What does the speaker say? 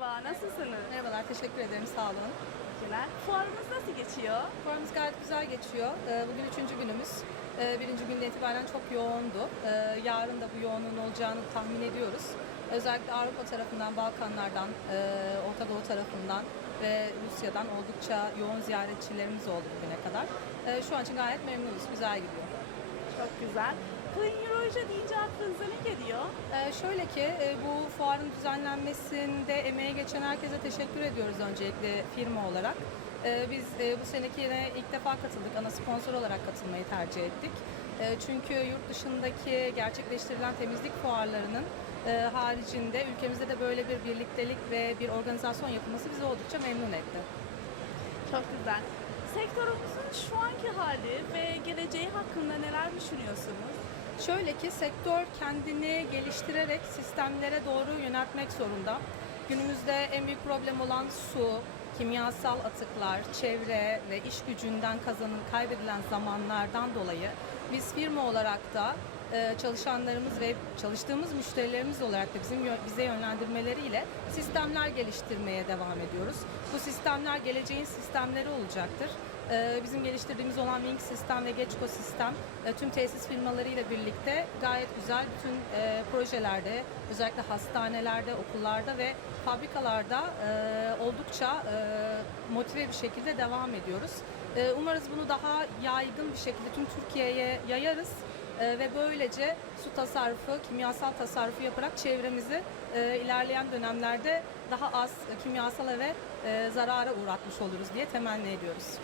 Merhaba, nasılsınız? Merhabalar, teşekkür ederim. Sağ olun. Teşekkürler. Fuarımız nasıl geçiyor? Fuarımız gayet güzel geçiyor. Ee, Bugün üçüncü günümüz. Ee, Birinci günde itibaren çok yoğundu. Ee, Yarın da bu yoğunluğun olacağını tahmin ediyoruz. Özellikle Avrupa tarafından, Balkanlardan, e, Orta Doğu tarafından ve Rusya'dan oldukça yoğun ziyaretçilerimiz oldu bugüne kadar. Şu an için gayet memnunuz, güzel gidiyor. Çok güzel. Clean Euroja deyince aklınıza ne geliyor? Ee, şöyle ki e, bu fuarın düzenlenmesinde emeği geçen herkese teşekkür ediyoruz öncelikle firma olarak. Ee, biz e, bu seneki yine ilk defa katıldık. Ana sponsor olarak katılmayı tercih ettik. E, çünkü yurt dışındaki gerçekleştirilen temizlik fuarlarının e, haricinde ülkemizde de böyle bir birliktelik ve bir organizasyon yapılması bizi oldukça memnun etti. Çok güzel. Sektörümüzün şu anki hali ve geleceği hakkında neler düşünüyorsunuz? Şöyle ki sektör kendini geliştirerek sistemlere doğru yöneltmek zorunda. Günümüzde en büyük problem olan su, kimyasal atıklar, çevre ve iş gücünden kazanın kaybedilen zamanlardan dolayı biz firma olarak da e, çalışanlarımız ve çalıştığımız müşterilerimiz olarak da bizim bize yönlendirmeleriyle sistemler geliştirmeye devam ediyoruz. Bu sistemler geleceğin sistemleri olacaktır. E, Bizim geliştirdiğimiz olan Wing sistem ve Geçko sistem e, tüm tesis firmalarıyla birlikte gayet güzel bütün e, projelerde özellikle hastanelerde, okullarda ve fabrikalarda e, oldukça motive bir şekilde devam ediyoruz. Umarız bunu daha yaygın bir şekilde tüm Türkiye'ye yayarız. Ee, ve böylece su tasarrufu, kimyasal tasarrufu yaparak çevremizi ilerleyen dönemlerde daha az e, kimyasal ve zarara uğratmış oluruz diye temenni ediyoruz.